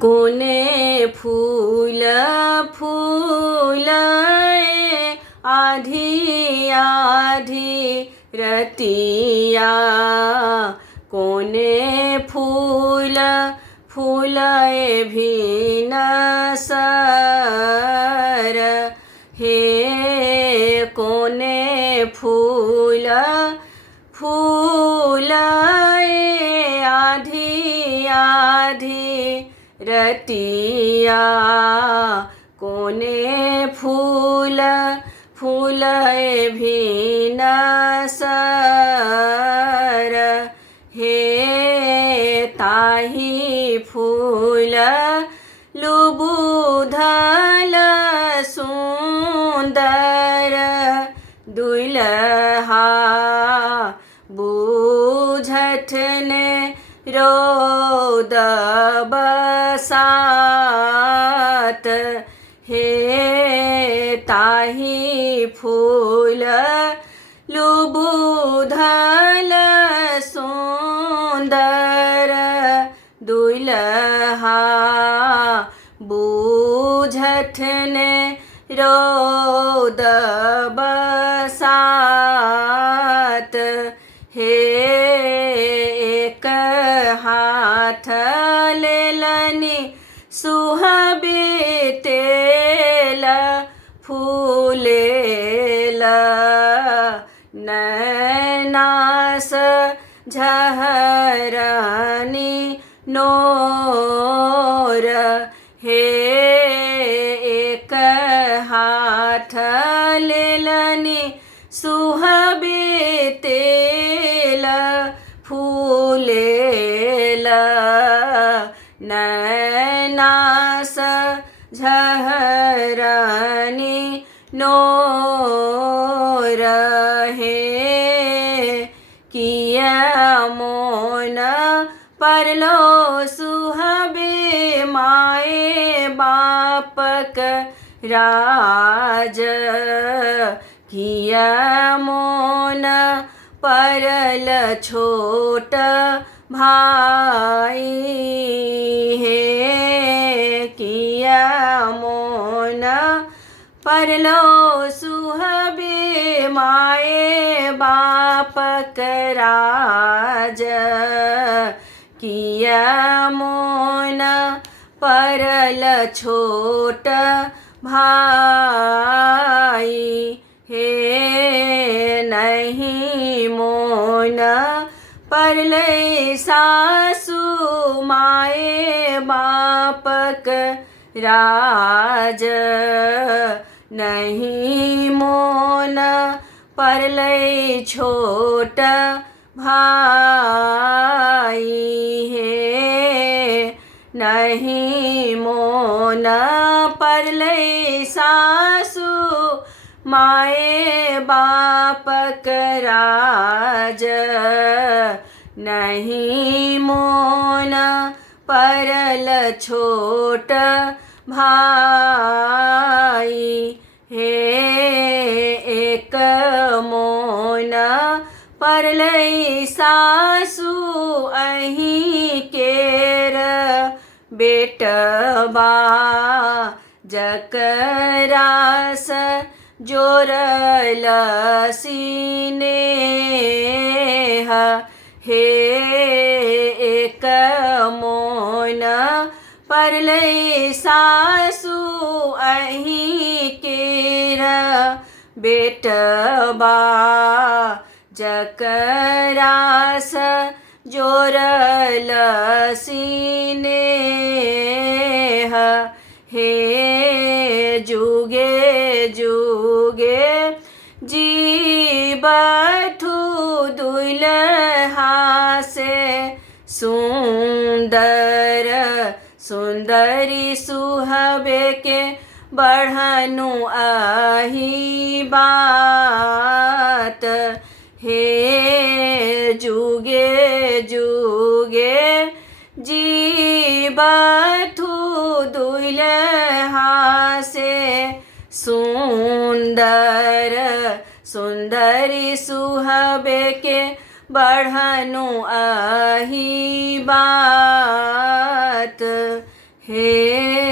कोने फूल फूलाए आधी आधी रतिया, कोने फूल फूलाए भीन सर, हे कोने फूल फूलाए आधी आधी रतिया, कोने फूल फूलाए भीन सर, हे ताही फूल लुबुधल सुंदर दुल्हा, बूझत ने रोद बसात, हे ताही फूल लुबुधल सुंदर दुल्हा, बूझत ने रोद बसात, हे एक हाथ लेलनि सुहबे तेल फूलेल, नैनास झहरनि नोर, हे एक हाथ लेलनि सुहबे तेल फूलेल, नैनास झहरनि नोर, हे किया मोन परलो सुहबे माए बापक राज, किया मोन परल छोट भाई, हे किया मोन परलो सुहबे माए बापक राज, किया मोन परल छोट भाई, हे नहीं मोन परले सासु माए बापक राज, नहीं मोन परले छोट भाई, हे नहीं मोन परले सासु माए बापक राज, नहीं मोन परल छोट भाई, हे एक मोन परले सासु अहीं केर बेटबा, जकरास जोरल सिनेह, हे एक मोन परले सासु अहीं केर बेटबा, जकरास जोरल सिनेह, हे जुगे जुगे जीबथु दुल्हा से सुंदर, सुंदरी सुहबे के बढ़नु आही बात, हे जुगे जुगे जीबथु दुल्हा से सुंदर, सुंदरी सुहबे के बढ़नु आही बात, હે